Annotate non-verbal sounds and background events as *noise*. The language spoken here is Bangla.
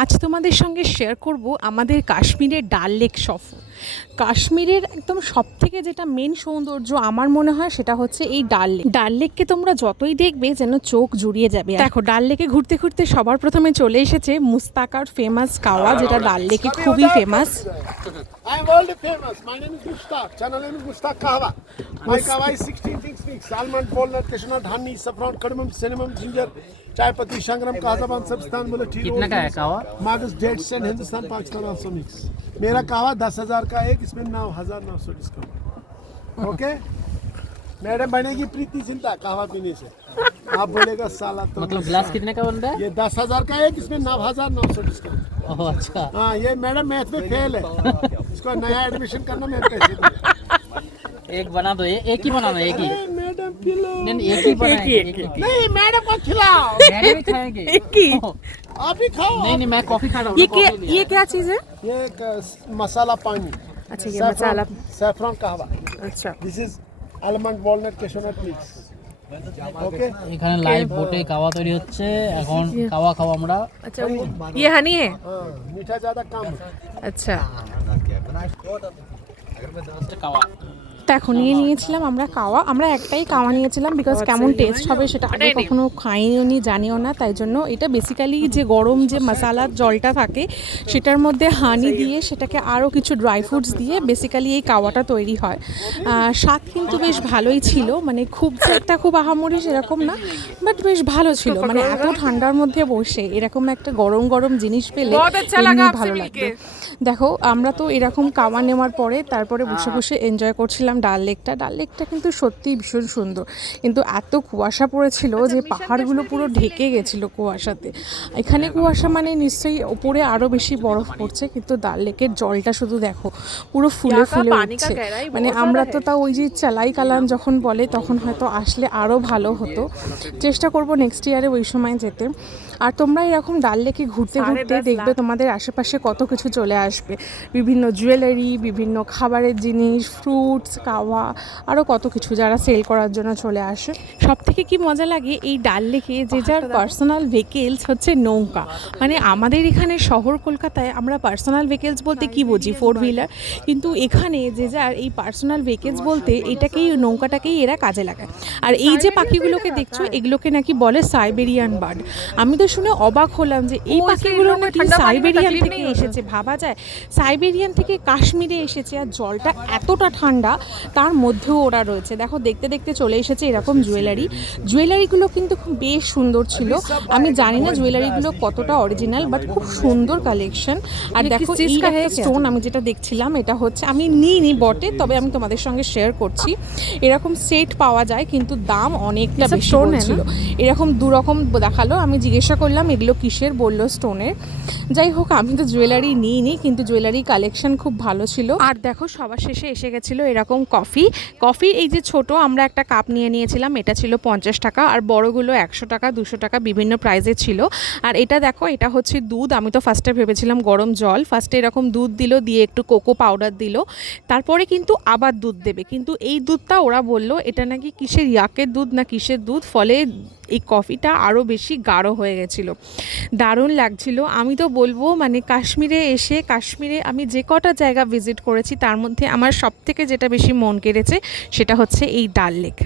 আজ তোমাদের সঙ্গে শেয়ার করব আমাদের কাশ্মীরের ডাল লেক সফর। কাশ্মীরের একদম সব থেকে যেটা মেন সৌন্দর্য আমার মনে হয় সেটা হচ্ছে এই ডাল লেক। ডাল লেককে তোমরা যতই দেখবে যেন চোখ জুড়িয়ে যাবে। দেখো, ডাল লেকে ঘুরতে ঘুরতে সবার প্রথমে চলে এসেছে মুস্তাকার ফেমাস কাওয়া, যেটা ডাল লেকে খুবই famous I am world famous. My name is Mushtaq. Channel name is Mushtaq Kahwa. My kahwa is 16 things mix. Almond, walnut, cashewnut, honey, saffron, cardamom, cinnamon, ginger, chai patti, shangram, kazaban, सबस्तान बोले ठीक कितना का है kahwa मागस dates and Hindustan Pakistan also mix मेरा कहवा दस हज़ार का एक इसमें नौ हज़ार नौ सौ डिस्काउंट ओके मैडम बनेगी प्रीति चिंता कहवा पीने से आप बोलेगा साला तो मतलब गिलास कितने का बन रहा है ये दस हज़ार का एक इसमें नौ हज़ार नौ सौ डिस्काउंट अच्छा हाँ ये मैडम मैथ में फेल है इसको नया एडमिशन करना मैं कैसे दूँ? एक बना दो ये एक ही बना दो एक ही अरे मैडम पिलो नहीं नहीं, एक ही बनाएंगे एक ही नहीं मैडम को खिलाओ मैंने भी खाएंगे *laughs* की ओह, आप भी खाओ नहीं नहीं मैं कॉफी खा रहा हूँ ये ना, क्या coffee लिया। ये क्या चीज़ है ये एक अ, मसाला पानी अच्छा ये मसाला सैफरन कहवा अच्छा this is almond walnut cashew nut mix okay এখানে লাইভ বোটে কাওয়া তৈরি হচ্ছে এখন কাওয়া খাওয়া আমরা अच्छा वो ये हनी है हाँ मीठा ज्यादा कम ಅದ್ರ ಮೇಲೆ ಅಷ್ಟು ಕವ দেখো নিয়ে নিয়েছিলাম আমরা কাওয়া আমরা একটাই কাওয়া নিয়েছিলাম বিকজ কেমন টেস্ট হবে সেটা আগে কখনো খাইও নি জানিও না তাই জন্য এটা বেসিক্যালি যে গরম যে মশালার জলটা থাকে সেটার মধ্যে হানি দিয়ে সেটাকে আরও কিছু ড্রাই ফ্রুটস দিয়ে বেসিক্যালি এই কাওয়াটা তৈরি হয়। স্বাদ কিন্তু বেশ ভালোই ছিল মানে খুব যে একটা খুব আহামরি সেরকম না বাট বেশ ভালো ছিল। মানে এত ঠান্ডার মধ্যে বসে এরকম একটা গরম গরম জিনিস পেলে ভালো লাগবে। দেখো আমরা তো এরকম কাওয়া নেওয়ার পরে তারপরে বসে বসে এনজয় করছিলাম ডাল লেকটা ডাল লেকটা কিন্তু সত্যিই ভীষণ সুন্দর। কিন্তু এত কুয়াশা পড়েছিল যে পাহাড়গুলো পুরো ঢেকে গেছিল কুয়াশাতে। এখানে কুয়াশা মানে নিশ্চয়ই ওপরে আরও বেশি বরফ পড়ছে কিন্তু ডাল লেকের জলটা শুধু দেখো পুরো ফুলে ফুলে উঠছে। মানে আমরা তো তাও ওই যে চালাই কালান যখন বলে তখন হয়তো আসলে আরও ভালো হতো। চেষ্টা করব নেক্সট ইয়ারে ওই সময় যেতে। আর তোমরা এরকম ডাল লেকে ঘুরতে ঘুরতে দেখবে তোমাদের আশেপাশে কত কিছু চলে আসবে। বিভিন্ন জুয়েলারি বিভিন্ন খাবারের জিনিস ফ্রুটস কাওয়া আরও কত কিছু যারা সেল করার জন্য চলে আসে। সব থেকে কি মজা লাগে এই ডাল লেকে যে যার পার্সোনাল ভেহিকেলস হচ্ছে নৌকা। মানে আমাদের এখানে শহর কলকাতায় আমরা পার্সোনাল ভেহিকেলস বলতে কি বুঝি? ফোর হুইলার কিন্তু এখানে যে যার এই পার্সোনাল ভেহিকেলস বলতে এটাকেই নৌকাটাকেই এরা কাজে লাগায়। আর এই যে পাখিগুলোকে দেখছ এগুলোকে নাকি বলে সাইবেরিয়ান বার্ড আমি তো শুনে অবাক হলাম যে এই পাখিগুলো নাকি সাইবেরিয়ান থেকে এসেছে ভাবা যায়। সাইবেরিয়ান থেকে কাশ্মীরে এসেছে আর জলটা এতটা ঠান্ডা তার মধ্যেও ওরা রয়েছে। দেখো দেখতে দেখতে চলে এসেছে এরকম জুয়েলারি। জুয়েলারিগুলো কিন্তু খুব বেশ সুন্দর ছিল। আমি জানি না জুয়েলারিগুলো কতটা অরিজিনাল বাট খুব সুন্দর কালেকশন আর দেখো স্টোন আমি যেটা দেখছিলাম এটা হচ্ছে আমি নিইনি বটে তবে আমি তোমাদের সঙ্গে শেয়ার করছি। এরকম সেট পাওয়া যায় কিন্তু দাম অনেকটা বেশি বলছিল। এরকম দু রকম দেখাল আমি জিজ্ঞাসা করলাম এগুলো কিসের? বলল স্টোনের যাই হোক আমি তো জুয়েলারি নিইনি কিন্তু জুয়েলারি কালেকশন খুব ভালো ছিল। আর দেখো সবার শেষে এসে গেছিল এরকম কফি। কফি এই যে ছোট, আমরা একটা কাপ নিয়ে নিয়েছিলাম, এটা ছিল পঞ্চাশ টাকা, আর বড়গুলো একশো টাকা, দুশো টাকা বিভিন্ন প্রাইজে ছিল। আর এটা দেখো, এটা হচ্ছে দুধ, আমি তো ফার্স্টে ভেবেছিলাম গরম জল। ফার্স্টে এরকম দুধ দিল, দিয়ে একটু কোকো পাউডার দিল। তারপরে কিন্তু আবার দুধ দেবে। কিন্তু এই দুধটা ওরা বলল, এটা নাকি কিসের, ইয়াকের দুধ না কিসের দুধ? ফলে এই কফিটা আরও বেশি গাঢ় হয়ে গেছিল। দারুণ লাগছিল। আমি তো বলব মানে কাশ্মীরে এসে, কাশ্মীরে আমি যে কটা জায়গা ভিজিট করেছি, তার মধ্যে আমার সব থেকে যেটা বেশি মন কেড়েছে, সেটা হচ্ছে এই ডাল লেক।